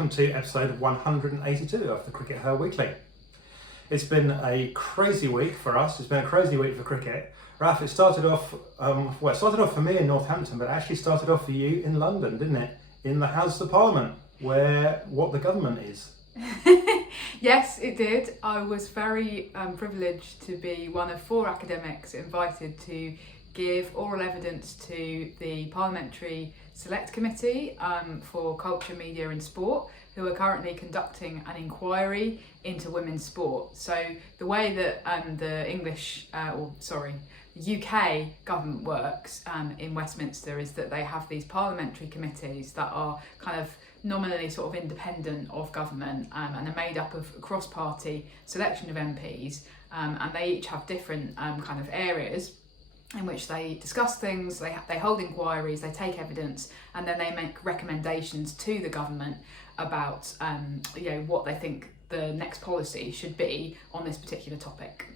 welcome to episode 182 of the CRICKETher Weekly. It's been a crazy week for us, it's been a crazy week for cricket. Raf, it started off, it started off for me in Northampton, but it actually started off for you in London, didn't it? In the House of Parliament, where what the government is. Yes, it did. I was very privileged to be one of 4 academics invited to give oral evidence to the Parliamentary Select Committee for Culture, Media and Sport, who are currently conducting an inquiry into women's sport. So the way that the UK government works in Westminster is that they have these parliamentary committees that are kind of nominally sort of independent of government and are made up of a cross-party selection of MPs, and they each have different kind of areas in which they discuss things, they hold inquiries, they take evidence, and then they make recommendations to the government about what they think the next policy should be on this particular topic.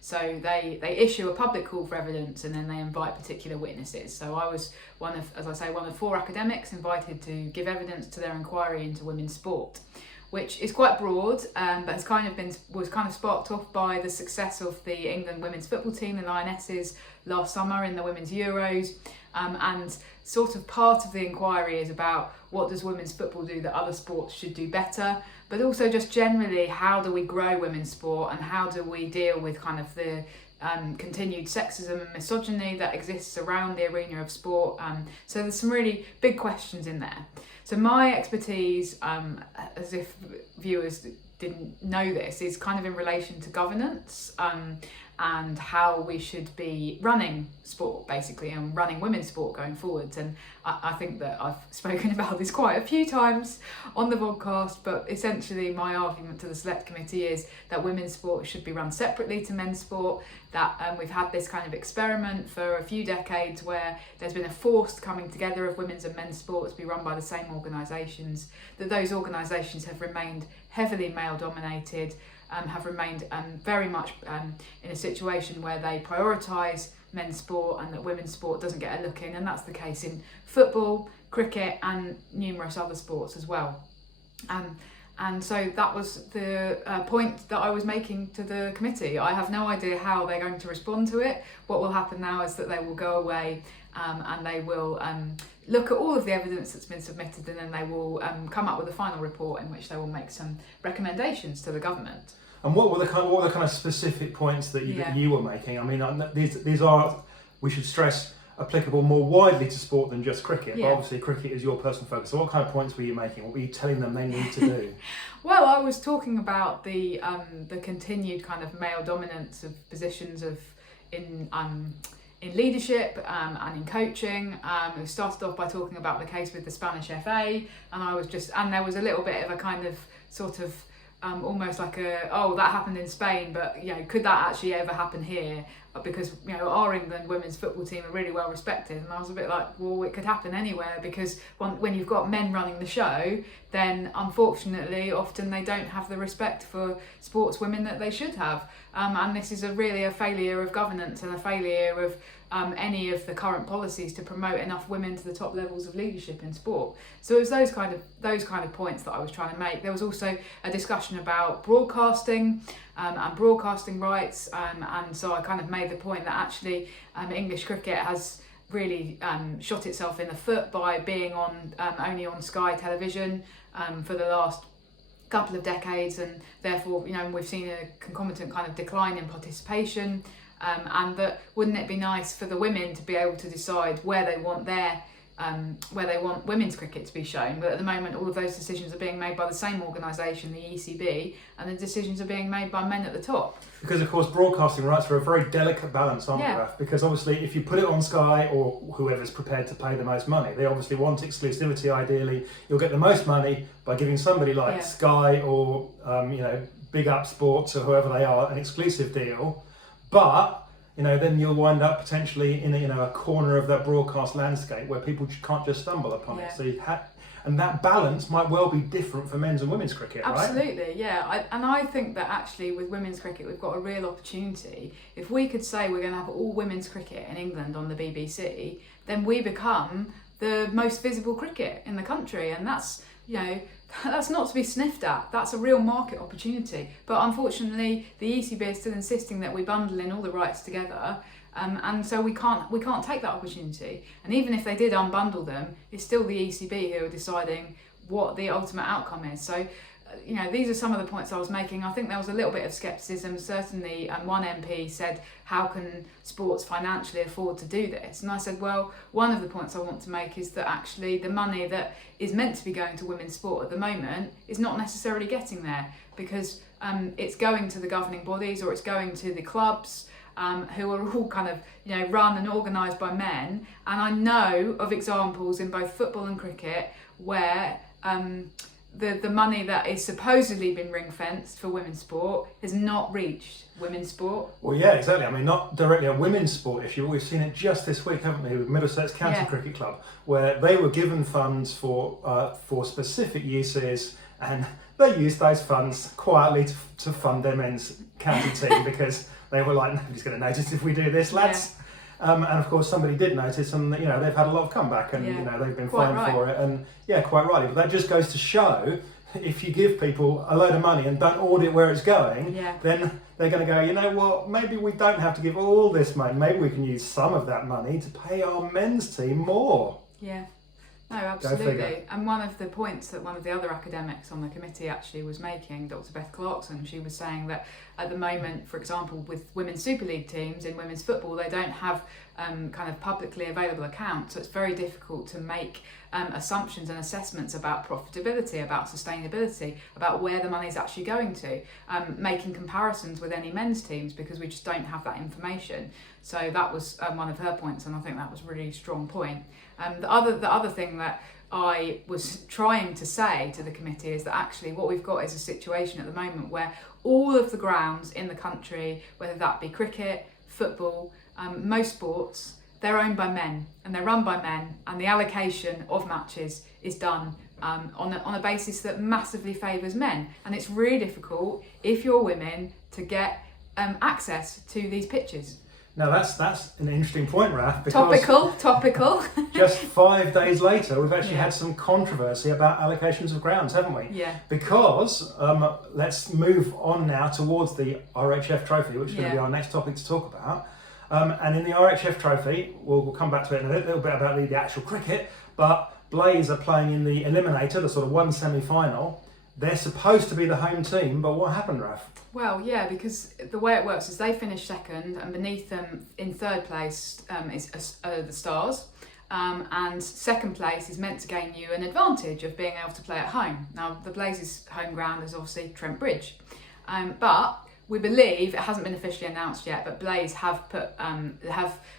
So they issue a public call for evidence, and then they invite particular witnesses. So I was one of 4 academics invited to give evidence to their inquiry into women's sport, which is quite broad, but was kind of sparked off by the success of the England women's football team, the Lionesses, last summer in the Women's Euros, and sort of part of the inquiry is about what does women's football do that other sports should do better, but also just generally how do we grow women's sport and how do we deal with kind of the continued sexism and misogyny that exists around the arena of sport. So there's some really big questions in there. So my expertise, as if viewers didn't know this, is kind of in relation to governance and how we should be running sport, basically, and running women's sport going forwards. And I think that I've spoken about this quite a few times on the podcast, but essentially my argument to the Select Committee is that women's sport should be run separately to men's sport, that we've had this kind of experiment for a few decades where there's been a forced coming together of women's and men's sport to be run by the same organisations, that those organisations have remained heavily male dominated, have remained very much in a situation where they prioritise men's sport and that women's sport doesn't get a look in, and that's the case in football, cricket and numerous other sports as well. And so that was the point that I was making to the committee. I have no idea how they're going to respond to it. What will happen now is that they will go away and they will look at all of the evidence that's been submitted, and then they will come up with a final report in which they will make some recommendations to the government. And what were the kind of specific points that you were making? I mean, these are, we should stress, applicable more widely to sport than just cricket, but obviously cricket is your personal focus. So what kind of points were you making? What were you telling them they need to do? Well, I was talking about the continued kind of male dominance of positions in leadership and in coaching. We started off by talking about the case with the Spanish FA, and there was a little bit of a kind of sort of almost like that happened in Spain, but could that actually ever happen here? Because our England women's football team are really well respected, and I was a bit like, well, it could happen anywhere, because when you've got men running the show, then unfortunately often they don't have the respect for sportswomen that they should have, and this is really a failure of governance and a failure of any of the current policies to promote enough women to the top levels of leadership in sport. So it was those kind of points that I was trying to make. There was also a discussion about broadcasting and broadcasting rights, and so I kind of made the point that actually English cricket has really shot itself in the foot by being only on Sky television for the last couple of decades, and therefore we've seen a concomitant kind of decline in participation. And that wouldn't it be nice for the women to be able to decide where they want women's cricket to be shown? But at the moment, all of those decisions are being made by the same organisation, the ECB, and the decisions are being made by men at the top. Because of course, broadcasting rights are a very delicate balance, aren't they, Raf? Because obviously, if you put it on Sky or whoever's prepared to pay the most money, they obviously want exclusivity. Ideally, you'll get the most money by giving somebody like Sky or Big Up Sports or whoever they are an exclusive deal. But then you'll wind up potentially in a corner of that broadcast landscape where people can't just stumble upon it. So and that balance might well be different for men's and women's cricket, right? Absolutely, yeah. I think that actually with women's cricket we've got a real opportunity. If we could say we're going to have all women's cricket in England on the BBC, then we become the most visible cricket in the country, and that's that's not to be sniffed at. That's a real market opportunity. But unfortunately, the ECB is still insisting that we bundle in all the rights together, and so we can't take that opportunity. And even if they did unbundle them, it's still the ECB who are deciding what the ultimate outcome is. So, these are some of the points I was making. I think there was a little bit of scepticism. Certainly, one MP said, how can sports financially afford to do this? And I said, well, one of the points I want to make is that actually the money that is meant to be going to women's sport at the moment is not necessarily getting there, because it's going to the governing bodies, or it's going to the clubs, who are all kind of run and organised by men. And I know of examples in both football and cricket where the money that is supposedly been ring-fenced for women's sport has not reached women's sport. Well, yeah, exactly. I mean, not directly a women's sport issue. We've seen it just this week, haven't we, with Middlesex County Cricket Club, where they were given funds for specific uses, and they used those funds quietly to fund their men's county team because they were like, nobody's going to notice if we do this, lads. And of course, somebody did notice, and they've had a lot of comeback, and they've been fined for it, and quite rightly. But that just goes to show, if you give people a load of money and don't audit where it's going, then they're going to go, you know what? Maybe we don't have to give all this money. Maybe we can use some of that money to pay our men's team more. Yeah. No, absolutely. And one of the points that one of the other academics on the committee actually was making, Dr. Beth Clarkson, she was saying that at the moment, for example, with women's Super League teams in women's football, they don't have kind of publicly available accounts, so it's very difficult to make assumptions and assessments about profitability, about sustainability, about where the money is actually going to, making comparisons with any men's teams, because we just don't have that information. So that was one of her points, and I think that was a really strong point. The other thing that I was trying to say to the committee is that actually what we've got is a situation at the moment where all of the grounds in the country, whether that be cricket, football, most sports, they're owned by men and they're run by men, and the allocation of matches is done on a basis that massively favours men. And it's really difficult, if you're women, to get access to these pitches. Now that's an interesting point, Raf. Because Topical. Just 5 days later, we've actually had some controversy about allocations of grounds, haven't we? Yeah. Because let's move on now towards the RHF Trophy, which is going to be our next topic to talk about. And in the RHF Trophy, we'll come back to it in a little bit about the actual cricket, but Blaze are playing in the Eliminator, the sort of one semi-final. They're supposed to be the home team, but what happened, Raf? Well, yeah, because the way it works is they finish second, and beneath them in third place is the Stars, and second place is meant to gain you an advantage of being able to play at home. Now, the Blazes' home ground is obviously Trent Bridge, but we believe, it hasn't been officially announced yet, but Blaze have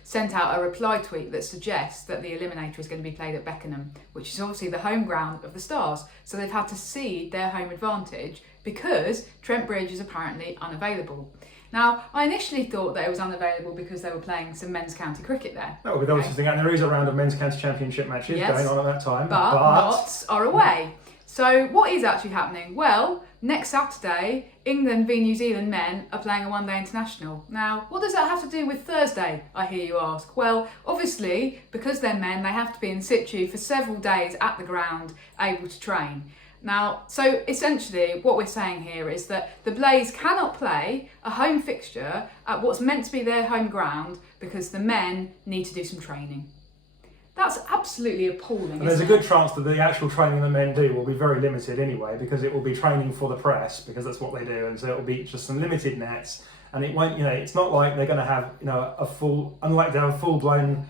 sent out a reply tweet that suggests that the Eliminator is going to be played at Beckenham, which is obviously the home ground of the Stars. So they've had to cede their home advantage because Trent Bridge is apparently unavailable. Now, I initially thought that it was unavailable because they were playing some men's county cricket there. That would be the obvious thing, and there is a round of men's county championship matches going on at that time. But Notts are away. So what is actually happening? Well, next Saturday, England v New Zealand men are playing a one-day international. Now, what does that have to do with Thursday, I hear you ask? Well, obviously, because they're men, they have to be in situ for several days at the ground, able to train. Now, so essentially what we're saying here is that the Blaze cannot play a home fixture at what's meant to be their home ground because the men need to do some training. That's absolutely appalling. And there's a good chance that the actual training the men do will be very limited anyway, because it will be training for the press, because that's what they do, and so it will be just some limited nets, and it won't, it's not like they're going to have, unlike they have a full-blown,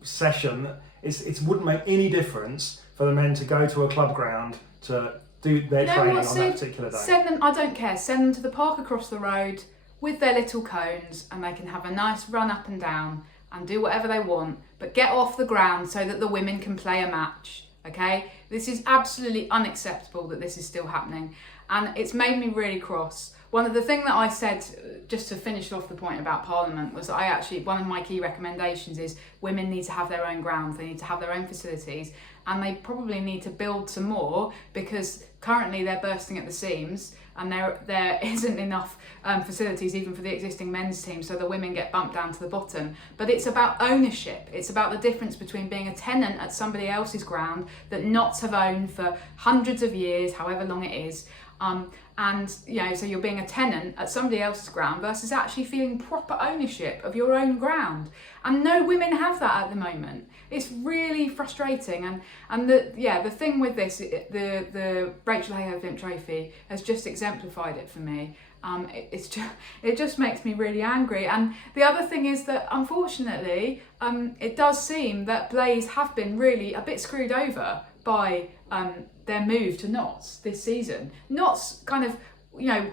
session. It wouldn't make any difference for the men to go to a club ground to do their training on that particular day. Send them, I don't care, send them to the park across the road with their little cones, and they can have a nice run up and down and do whatever they want, but get off the ground so that the women can play a match, okay? This is absolutely unacceptable that this is still happening, and it's made me really cross. One of the things that I said just to finish off the point about Parliament, was one of my key recommendations is women need to have their own grounds, they need to have their own facilities, and they probably need to build some more, because currently they're bursting at the seams and there isn't enough facilities even for the existing men's team, so the women get bumped down to the bottom. But it's about ownership. It's about the difference between being a tenant at somebody else's ground that Knots have owned for hundreds of years, however long it is, and so you're being a tenant at somebody else's ground versus actually feeling proper ownership of your own ground. And no women have that at the moment. It's really frustrating, and the thing with this, the Rachel Heyhoe Flint Trophy has just exemplified it for me. It just makes me really angry. And the other thing is that unfortunately, it does seem that Blaze have been really a bit screwed over by their move to Knots this season. Knots kind of,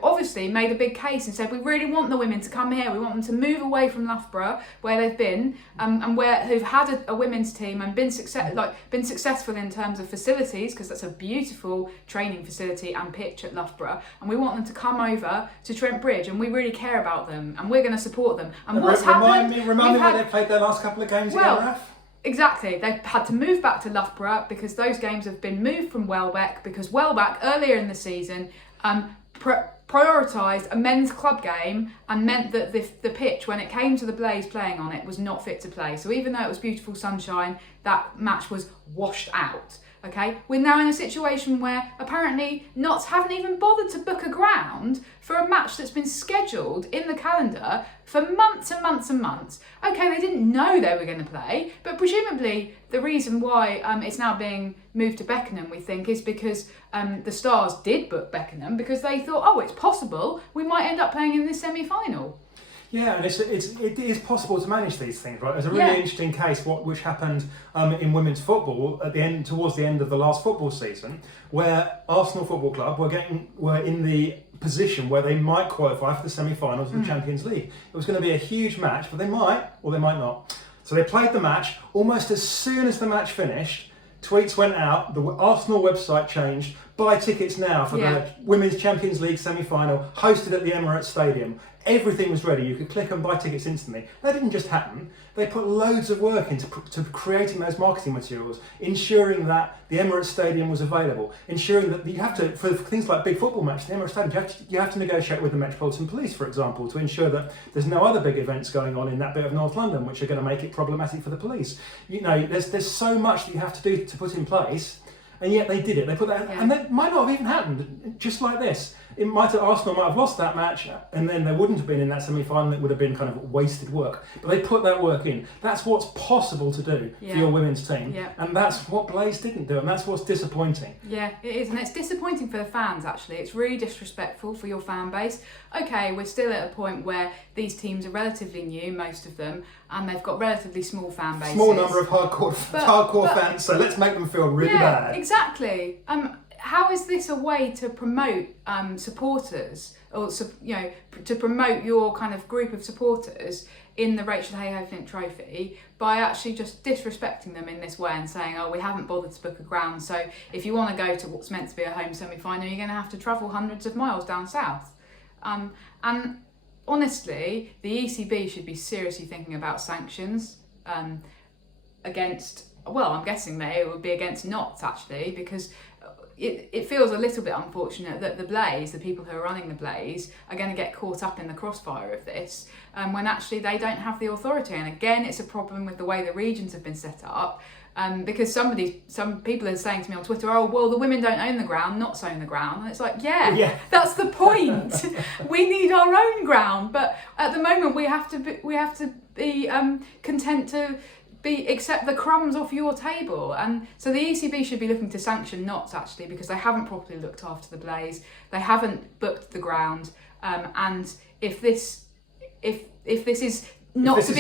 obviously made a big case and said, we really want the women to come here. We want them to move away from Loughborough, where they've been, and who've had a women's team and been successful in terms of facilities, because that's a beautiful training facility and pitch at Loughborough. And we want them to come over to Trent Bridge, and we really care about them, and we're going to support them. And what's happened? Remind me where they played their last couple of games at RHF? Exactly, they've had to move back to Loughborough because those games have been moved from Welbeck, because Welbeck earlier in the season prioritised a men's club game and meant that the pitch, when it came to the Blaze playing on it, was not fit to play. So even though it was beautiful sunshine, that match was washed out. Okay, we're now in a situation where apparently Knots haven't even bothered to book a ground for a match that's been scheduled in the calendar for months and months and months. Okay, they didn't know they were going to play, but presumably the reason why it's now being moved to Beckenham, we think, is because the Stars did book Beckenham because they thought, oh, it's possible we might end up playing in this semi-final. Yeah, and it is possible to manage these things, right? There's a really interesting case which happened in women's football towards the end of the last football season, where Arsenal Football Club were in the position where they might qualify for the semi-finals of the Champions League. It was going to be a huge match, but they might or they might not. So they played the match. Almost as soon as the match finished, tweets went out, the Arsenal website changed, buy tickets now for the Women's Champions League semi-final, hosted at the Emirates Stadium. Everything was ready. You could click and buy tickets instantly. That didn't just happen. They put loads of work into creating those marketing materials, ensuring that the Emirates Stadium was available, ensuring that you have to, for things like big football matches, the Emirates Stadium, you have to negotiate with the Metropolitan Police, for example, to ensure that there's no other big events going on in that bit of North London, which are going to make it problematic for the police. There's so much that you have to do to put in place, and yet they did it. They put that, and that might not have even happened, just like this. Arsenal might have lost that match, and then they wouldn't have been in that semi-final. It would have been kind of wasted work. But they put that work in. That's what's possible to do for your women's team, and that's what Blaze didn't do, and that's what's disappointing. Yeah, it is, and it's disappointing for the fans. Actually, it's really disrespectful for your fan base. Okay, we're still at a point where these teams are relatively new, most of them, and they've got relatively small fan bases. Small number of hardcore fans. So let's make them feel really bad. Exactly. How is this a way to promote supporters, or to promote your kind of group of supporters in the Rachel Heyhoe Flint Trophy, by actually just disrespecting them in this way and saying, oh, we haven't bothered to book a ground, so if you want to go to what's meant to be a home semi-final, you're going to have to travel hundreds of miles down south. And honestly, the ECB should be seriously thinking about sanctions against, well, I'm guessing that it would be against Knots, actually, because it feels a little bit unfortunate that the Blaze, the people who are running the Blaze, are going to get caught up in the crossfire of this, when actually they don't have the authority. And again, it's a problem with the way the regions have been set up, because some people are saying to me on Twitter, oh, well, the women don't own the ground, Knots own the ground. And it's like, yeah. That's the point. We need our own ground, but at the moment we have to be content to accept the crumbs off your table. And so the ECB should be looking to sanction Knots, actually, because they haven't properly looked after the Blaze, they haven't booked the ground, and if this is not to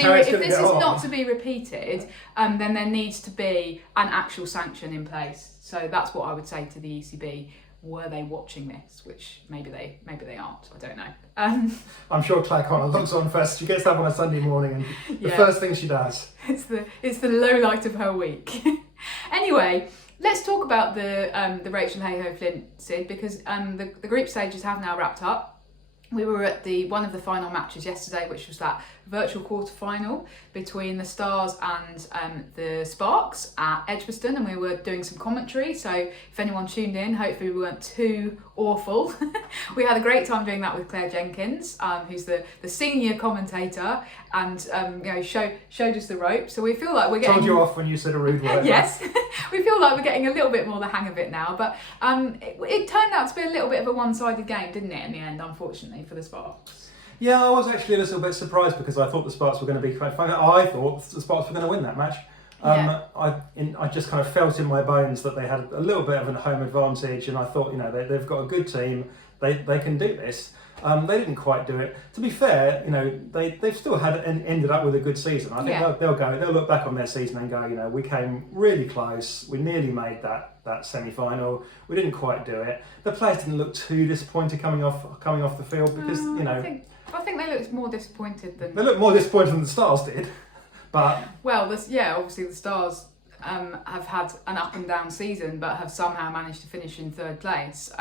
be repeated, then there needs to be an actual sanction in place. So that's what I would say to the ECB. Were they watching this? Which maybe they aren't. I don't know. I'm sure Claire Connor logs on first. She gets up on a Sunday morning, and the first thing she does. It's the low light of her week. Anyway, let's talk about the Rachel Heyhoe Flint Sid, because the group stages have now wrapped up. we were at one of the final matches yesterday, which was that virtual quarter-final between the Stars and the Sparks at Edgbaston, and we were doing some commentary. So if anyone tuned in, hopefully we weren't too awful. We had a great time doing that with Claire Jenkins, who's the senior commentator, and showed us the ropes. So we feel like we're getting... Told you off when you said a rude word. Yes, we feel like we're getting a little bit more the hang of it now. But it turned out to be a little bit of a one-sided game, didn't it, in the end, unfortunately, for the Sparks? Yeah, I was actually a little bit surprised because I thought the Sparks were going to be quite fun. I thought the Sparks were going to win that match. I just kind of felt in my bones that they had a little bit of a home advantage, and I thought, they've got a good team. They can do this. They didn't quite do it. To be fair, they've still ended up with a good season. I think they'll look back on their season and go, we came really close. We nearly made that semi-final. We didn't quite do it. The players didn't look too disappointed coming off the field because I think they looked more disappointed than... They looked more disappointed than the Stars did, but... Well, obviously the Stars have had an up and down season, but have somehow managed to finish in third place.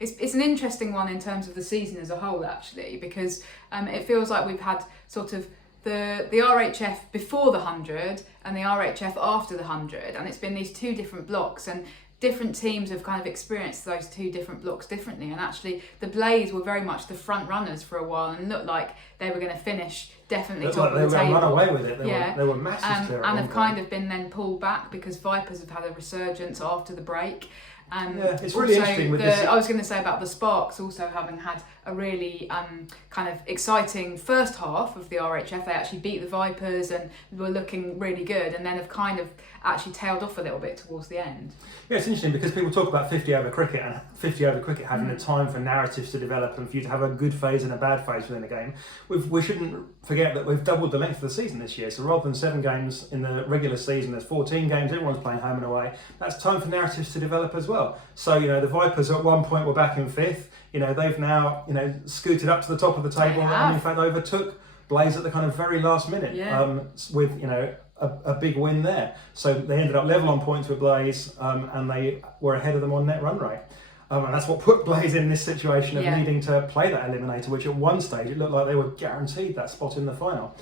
It's an interesting one in terms of the season as a whole, actually, because it feels like we've had sort of the RHF before the 100 and the RHF after the 100, and it's been these two different blocks, and different teams have kind of experienced those two different blocks differently. And actually the Blaze were very much the front runners for a while and looked like they were going to finish definitely top of the table. They were run away with it. They were massive clear and have kind of been then pulled back because Vipers have had a resurgence after the break. It's really interesting with this. I was going to say about the Sparks also having had a really kind of exciting first half of the RHF. They actually beat the Vipers and were looking really good, and then have kind of actually tailed off a little bit towards the end. Yeah, it's interesting because people talk about 50 over cricket and 50 over cricket having a time for narratives to develop and for you to have a good phase and a bad phase within a game. We shouldn't forget that we've doubled the length of the season this year. So rather than 7 games in the regular season, there's 14 games, everyone's playing home and away. That's time for narratives to develop as well. So, the Vipers at one point were back in 5th. They've now, scooted up to the top of the table and in fact overtook Blaze at the kind of very last minute with, a big win there. So they ended up level on points with Blaze and they were ahead of them on net run rate. And that's what put Blaze in this situation of needing to play that eliminator, which at one stage it looked like they were guaranteed that spot in the final.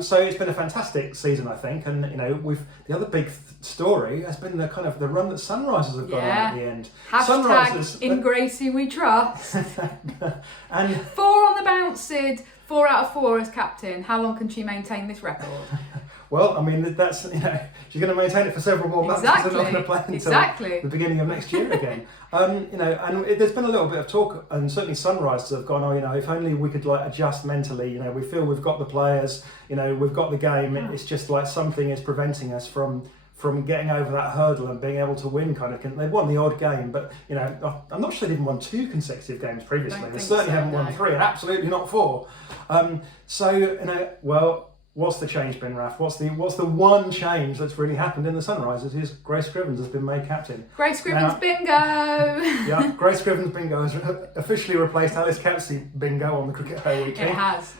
So it's been a fantastic season, I think, and the other big story has been the kind of the run that Sunrisers have gone on at the end. Sunrisers in Gracie we trust. And 4 on the bounce, Sid. 4 out of 4 as captain. How long can she maintain this record? Well, I mean, that's she's going to maintain it for several more months because they're not going to play until the beginning of next year again. And there's been a little bit of talk, and certainly Sunrisers have gone, if only we could adjust mentally. We feel we've got the players, we've got the game. It's just like something is preventing us from getting over that hurdle and being able to win kind of. They've won the odd game, but I'm not sure they've even won 2 consecutive games previously. They certainly haven't won 3, and absolutely not 4. What's the change been, Raf? What's the one change that's really happened in the Sunrisers is Grace Scrivens has been made captain. Grace Scrivens bingo! Yeah, Grace Scrivens bingo has officially replaced Alice Kempsey bingo on the CRICKETher weekly. It has.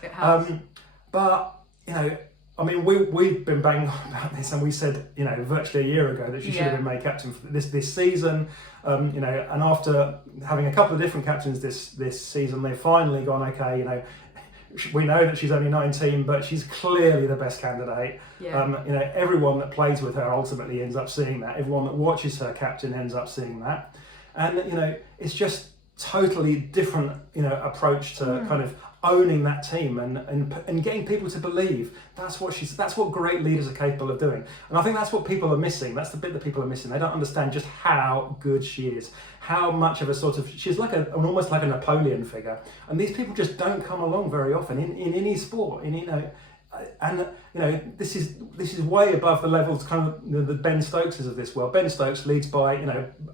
We've been banging on about this, and we said, virtually a year ago that she should have been made captain for this season. And after having a couple of different captains this season, they've finally gone, okay, we know that she's only 19, but she's clearly the best candidate. Yeah. Everyone that plays with her ultimately ends up seeing that. Everyone that watches her captain ends up seeing that. And, it's just totally different, approach to kind of owning that team and getting people to believe that's what great leaders are capable of doing. And I think that's what people are missing. That's the bit that people are missing. They don't understand just how good she is, how much of a she's like almost like a Napoleon figure. And these people just don't come along very often in any sport. This is way above the levels kind of the Ben Stokeses of this world. Ben Stokes leads by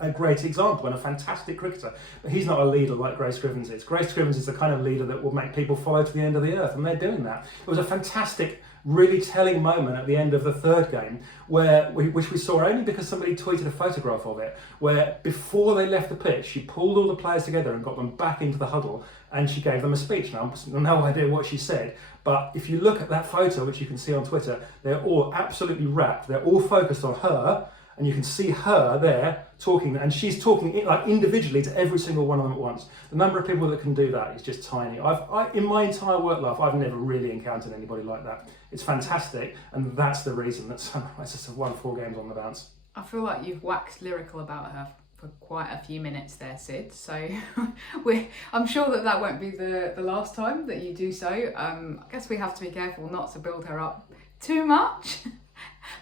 a great example and a fantastic cricketer, but he's not a leader like Grace Scrivens is. Grace Scrivens is the kind of leader that will make people follow to the end of the earth, and they're doing that. It was a fantastic, really telling moment at the end of the 3rd game which we saw only because somebody tweeted a photograph of it, where before they left the pitch she pulled all the players together and got them back into the huddle and she gave them a speech. Now I've no idea what she said, but if you look at that photo, which you can see on Twitter, they're all absolutely rapt. They're all focused on her and you can see her there talking, and she's talking like individually to every single one of them at once. The number of people that can do that is just tiny. In my entire work life, I've never really encountered anybody like that. It's fantastic, and that's the reason that Sunrisers have won 4 games on the bounce. I feel like you've waxed lyrical about her for quite a few minutes there, Sid. So I'm sure that won't be the last time that you do so. I guess we have to be careful not to build her up too much.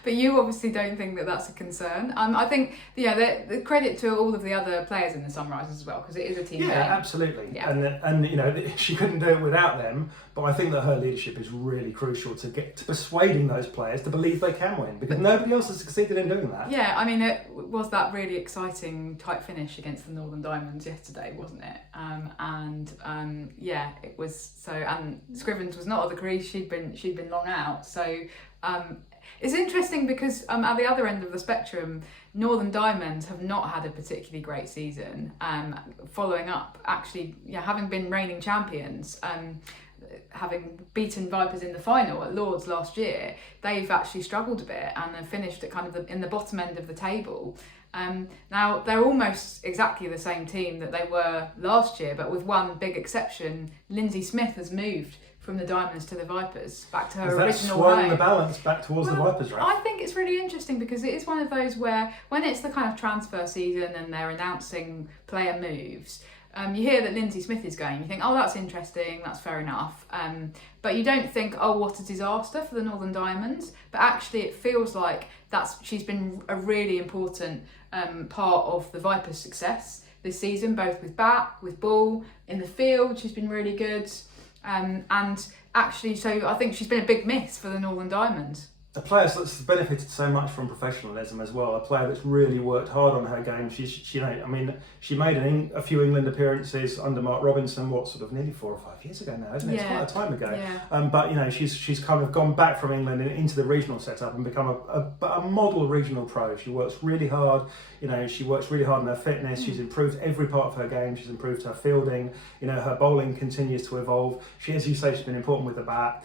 But you obviously don't think that that's a concern. I think, the credit to all of the other players in the Sunrisers as well, because it is a team game. Yeah, absolutely. Yeah. And she couldn't do it without them. But I think that her leadership is really crucial to persuading those players to believe they can win, because nobody else has succeeded in doing that. Yeah, I mean, it was that really exciting tight finish against the Northern Diamonds yesterday, wasn't it? It was so. And Scrivens was not at the crease; she'd been long out. So. It's interesting because at the other end of the spectrum, Northern Diamonds have not had a particularly great season. Following up, actually, having been reigning champions, having beaten Vipers in the final at Lords last year, they've actually struggled a bit and have finished at kind of in the bottom end of the table. Now, they're almost exactly the same team that they were last year, but with one big exception. Lindsay Smith has moved from the Diamonds to the Vipers, back to her original swung home. the balance back towards the Vipers, right? I think it's really interesting because it is one of those where, when it's the kind of transfer season and they're announcing player moves, you hear that Lindsay Smith is going, you think, oh, that's interesting, that's fair enough. But you don't think, oh, what a disaster for the Northern Diamonds. But actually, it feels like she's been a really important part of the Vipers' success this season, both with bat, with ball, in the field. She's been really good. And actually, so I think she's been a big miss for the Northern Diamonds. A player that's benefited so much from professionalism as well. A player that's really worked hard on her game. She made a few England appearances under Mark Robinson. Nearly 4 or 5 years ago now, isn't it? Yeah. It's quite a time ago. Yeah. But she's kind of gone back from England into the regional setup and become a model regional pro. She works really hard. She works really hard on her fitness. She's improved every part of her game. She's improved her fielding. Her bowling continues to evolve. She, as you say, she's been important with the bat.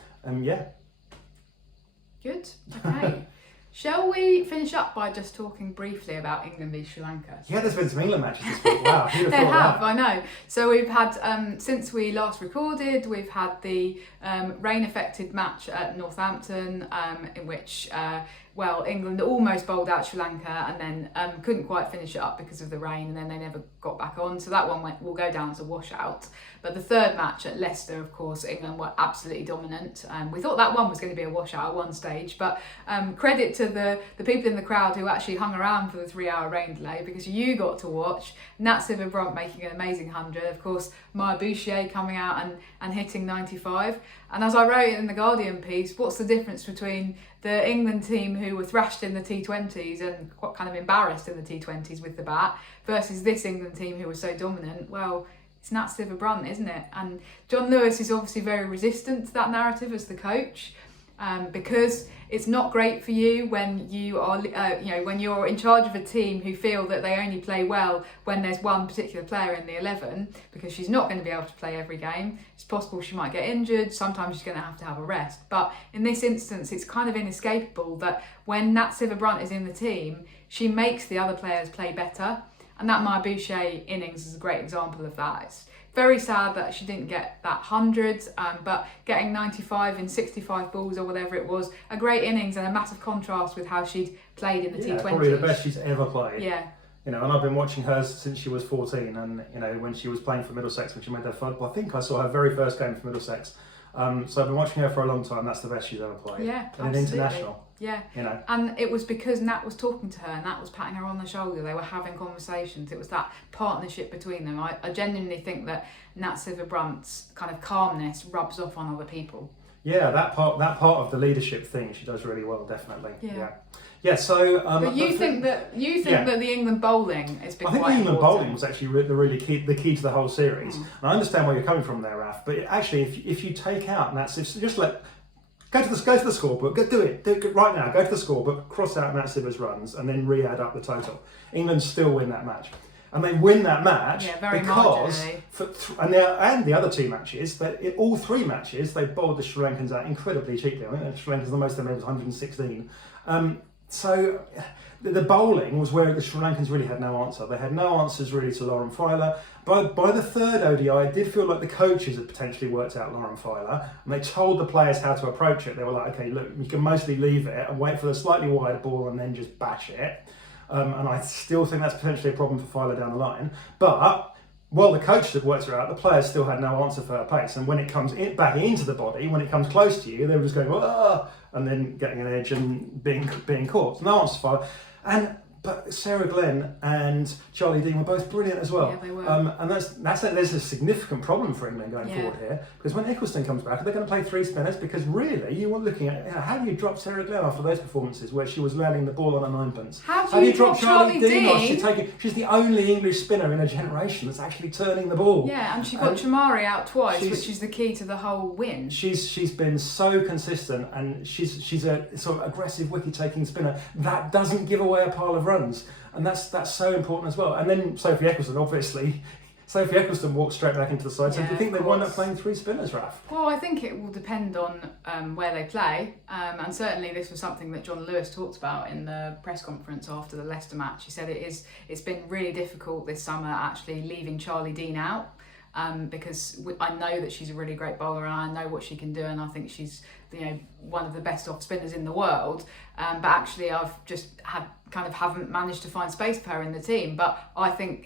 Good. Okay. Shall we finish up by just talking briefly about England v Sri Lanka? Yeah, there's been some England matches this week. Wow, who'd have There thought have, that? I know. So we've had, since we last recorded, we've had the rain-affected match at Northampton, in which, England almost bowled out Sri Lanka and then couldn't quite finish it up because of the rain, and then they never got back on. So that one will go down as a washout. But the third match at Leicester, of course, England were absolutely dominant. We thought that one was going to be a washout at one stage, but credit to the people in the crowd who actually hung around for the 3-hour rain delay, because you got to watch Nat Sciver-Brunt making an amazing 100, of course Maya Bouchier coming out and hitting 95. And as I wrote in the Guardian piece, what's the difference between the England team who were thrashed in the T20s and quite kind of embarrassed in the T20s with the bat versus this England team who was so dominant? Well, it's Nat Sciver-Brunt, isn't it? And John Lewis is obviously very resistant to that narrative as the coach, because it's not great for you when you are, when you're in charge of a team who feel that they only play well when there's one particular player in the 11, because she's not going to be able to play every game. It's possible she might get injured. Sometimes she's going to have a rest. But in this instance, it's kind of inescapable that when Nat Sciver-Brunt is in the team, she makes the other players play better. And that Maya Bouchier innings is a great example of that. It's very sad that she didn't get that 100, but getting 95 in 65 balls or whatever it was, a great innings and a massive contrast with how she'd played in the T20s. Probably the best she's ever played. Yeah. And I've been watching her since she was 14, and when she was playing for Middlesex, when she made her I think I saw her very first game for Middlesex. So I've been watching her for a long time. That's the best she's ever played. Yeah, and an international. Yeah. And it was because Nat was talking to her, and Nat was patting her on the shoulder. They were having conversations. It was that partnership between them. I genuinely think that Nat Sciver-Brunt's kind of calmness rubs off on other people. Yeah, that part of the leadership thing she does really well, definitely. Yeah. So, but you think that the England bowling has been. I think quite the England important. bowling was actually the key to the whole series. And I understand where you're coming from there, Raf. But actually, if you take out Nat, just go to the scorebook, do it right now. Go to the scorebook, cross out Nat Sciver's runs, and then re-add up the total. England still win that match. And they win that match because, and the other 2 matches, all 3 matches, they bowled the Sri Lankans out incredibly cheaply. I think Sri Lanka's the most they made was 116. so the bowling was where the Sri Lankans really had no answer. They had no answers really to Lauren Filer. By the third ODI, I did feel like the coaches had potentially worked out Lauren Filer, and they told the players how to approach it. They were like, okay, look, you can mostly leave it and wait for the slightly wider ball and then just bash it. And I still think that's potentially a problem for Filer down the line. But while the coaches had worked it out, the players still had no answer for her pace. And when it comes back into the body, when it comes close to you, they were just going, ah, and then getting an edge and being caught. No answer for Filer. But Sarah Glenn and Charlie Dean were both brilliant as well. Yeah, they were. And there's a significant problem for England going forward here, because when Eccleston comes back, are they going to play three spinners? Because really, you were looking at how do you drop Sarah Glenn after those performances where she was landing the ball on a ninepence? How do you drop Charlie Dean? Off? She's the only English spinner in a generation that's actually turning the ball. Yeah, and she got Chamari out twice, which is the key to the whole win. She's been so consistent, and she's a sort of aggressive wicket-taking spinner that doesn't give away a pile of runs. And that's so important as well. And then Sophie Eccleston, obviously. Sophie Eccleston walked straight back into the side. So do you think they wind up playing three spinners, Raf? Well, I think it will depend on where they play. And certainly this was something that John Lewis talked about in the press conference after the Leicester match. He said it's been really difficult this summer actually leaving Charlie Dean out. Because I know that she's a really great bowler and I know what she can do, and I think she's one of the best off spinners in the world. But actually, I've just haven't managed to find space for her in the team. But I think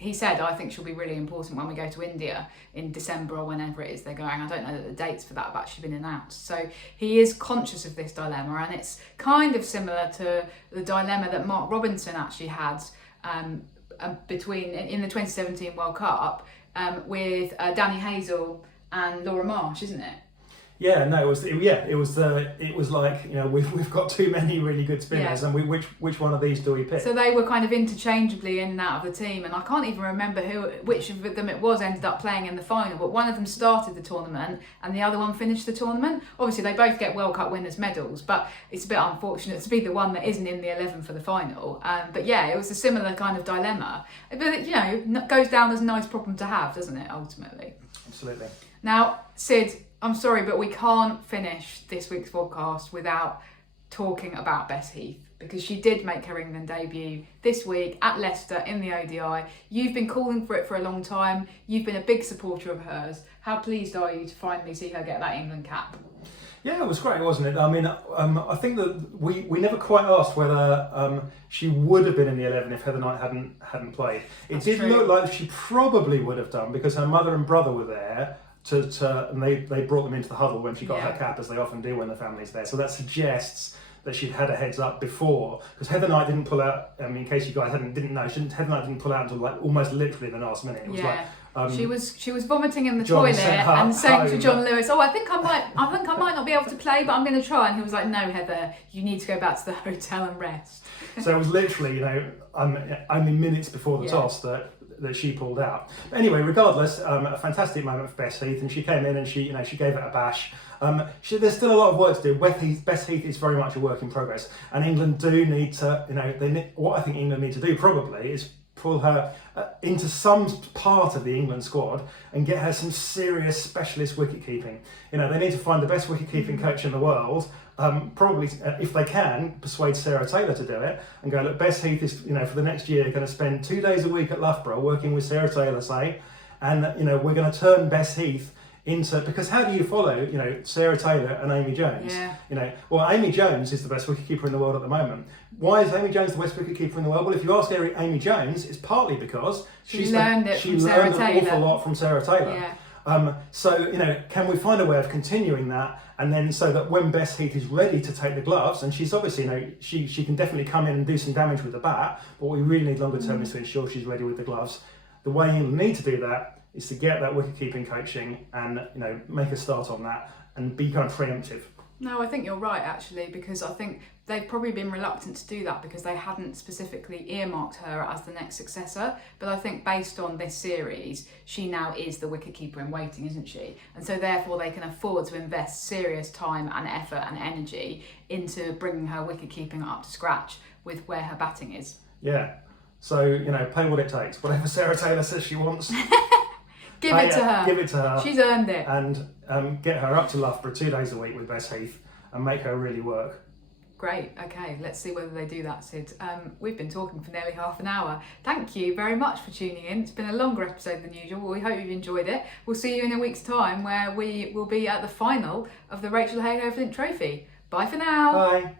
she'll be really important when we go to India in December or whenever it is they're going. I don't know that the dates for that have actually been announced. So he is conscious of this dilemma, and it's kind of similar to the dilemma that Mark Robinson actually had in the 2017 World Cup. With Danny Hazel and Laura Marsh, isn't it? Yeah, no, it was like we've got too many really good spinners, and which one of these do we pick? So they were kind of interchangeably in and out of the team, and I can't even remember which of them it was ended up playing in the final. But one of them started the tournament, and the other one finished the tournament. Obviously, they both get World Cup winners' medals, but it's a bit unfortunate to be the one that isn't in the 11 for the final. But yeah, it was a similar kind of dilemma. But it goes down as a nice problem to have, doesn't it? Ultimately. Absolutely. Now, Sid, I'm sorry, but we can't finish this week's podcast without talking about Bess Heath, because she did make her England debut this week at Leicester in the ODI. You've been calling for it for a long time. You've been a big supporter of hers. How pleased are you to finally see her get that England cap? Yeah, it was great, wasn't it? I mean, I think that we never quite asked whether she would have been in the 11 if Heather Knight hadn't played. It did look like she probably would have done, because her mother and brother were there. And they brought them into the huddle when she got her cap, as they often do when the family's there. So that suggests that she'd had a heads up before, because Heather Knight didn't pull out. I mean, in case you guys didn't know, Heather Knight didn't pull out until almost literally the last minute. It was she was vomiting in the toilet and saying to John Lewis, "Oh, I think I might not be able to play, but I'm going to try." And he was like, "No, Heather, you need to go back to the hotel and rest." So it was literally, only minutes before the toss that she pulled out. But anyway, regardless, a fantastic moment for Bess Heath, and she came in and she gave it a bash. There's still a lot of work to do. Bess Heath is very much a work in progress, and England do need to, what I think England need to do probably is pull her into some part of the England squad and get her some serious specialist wicket keeping. They need to find the best wicket keeping coach in the world. Probably, if they can, persuade Sarah Taylor to do it and go, look, Bess Heath is, for the next year, going to spend 2 days a week at Loughborough working with Sarah Taylor, say, and, we're going to turn Bess Heath into, because how do you follow, Sarah Taylor and Amy Jones? Yeah. Well, Amy Jones is the best wicketkeeper in the world at the moment. Why is Amy Jones the best wicketkeeper in the world? Well, if you ask Amy Jones, it's partly because she learned an awful lot from Sarah Taylor. Yeah. So, can we find a way of continuing that? And then so that when Bess Heath is ready to take the gloves, and she's obviously, she can definitely come in and do some damage with the bat, but what we really need longer term is to ensure she's ready with the gloves. The way you need to do that is to get that wicket-keeping coaching and, make a start on that and be kind of preemptive. No, I think you're right, actually, because I think they've probably been reluctant to do that because they hadn't specifically earmarked her as the next successor. But I think based on this series, she now is the wicketkeeper in waiting, isn't she? And so therefore they can afford to invest serious time and effort and energy into bringing her wicketkeeping up to scratch with where her batting is. Yeah. So, pay what it takes. Whatever Sarah Taylor says she wants. Give it to her. Give it to her. She's earned it. And get her up to Loughborough 2 days a week with Bess Heath and make her really work. Great. Okay, let's see whether they do that, Sid. We've been talking for nearly half an hour. Thank you very much for tuning in. It's been a longer episode than usual. We hope you've enjoyed it. We'll see you in a week's time where we will be at the final of the Rachel Hale Everything Trophy. Bye for now. Bye.